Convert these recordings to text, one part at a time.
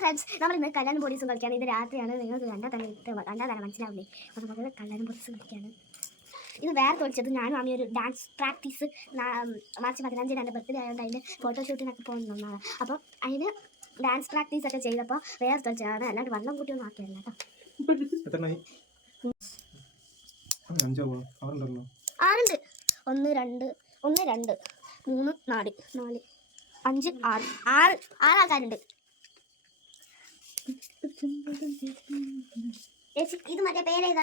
Friends, നമ്മൾ ഇന്ന് കല്ലാനും പോലീസും കളിക്കുകയാണ്. ഇത് രാത്രിയാണ്. നിങ്ങൾക്ക് കണ്ടാൽ തന്നെ മനസ്സിലാവില്ലേ? അപ്പോൾ നമ്മൾ കല്ലാനും പോലീസും കളിക്കുകയാണ്. ഇത് വേറെ തോളിച്ചത് ഞാനും അമ്മ ഒരു ഡാൻസ് പ്രാക്ടീസ് മാർച്ച് 15 എൻ്റെ ബർത്ത്ഡേ ആയതുകൊണ്ട് അതിൻ്റെ ഫോട്ടോഷൂട്ടിനൊക്കെ പോകുന്നതാണ്. അപ്പോൾ അതിന് ഡാൻസ് പ്രാക്ടീസ് ഒക്കെ ചെയ്തപ്പോൾ വേറെ തോളിച്ചതാണ്. അല്ലാണ്ട് വെള്ളം കൂട്ടിയൊന്നും ആക്കിയല്ല കേട്ടോ. 6 1 2 1 2 3 4 4 5 6 ആൾക്കാരുണ്ട്. ഇത് മറ്റേ പേരേതാ?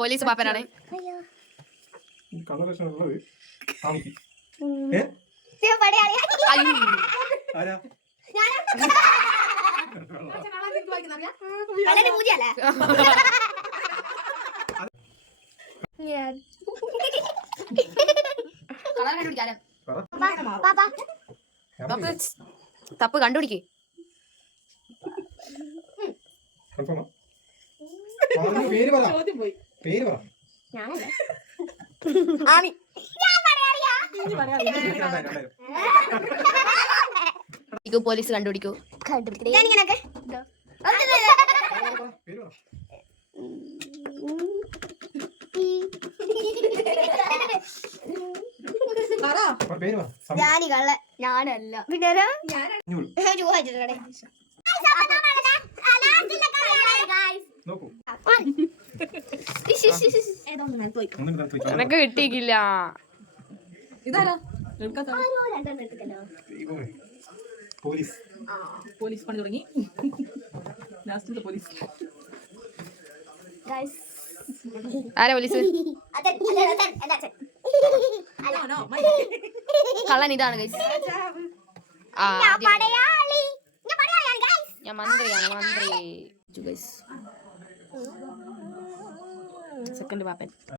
പോലീസ് പാപ്പനാണ്. തപ്പ് കണ്ടുപിടിക്കേ. പോലീസ് കണ്ടുപിടിക്കൂ. ഞാനല്ല പിന്നെ എനക്ക് കിട്ടിയില്ല. പോലീസ് പണി തുടങ്ങി. ആരാ പോലീസ്? കള്ളൻ ഇതാണ് ഗൈസ്. ഞാൻ മന്ത്രിയാണ്, മന്ത്രി. സെക്കൻഡ് പാപ്പൻ.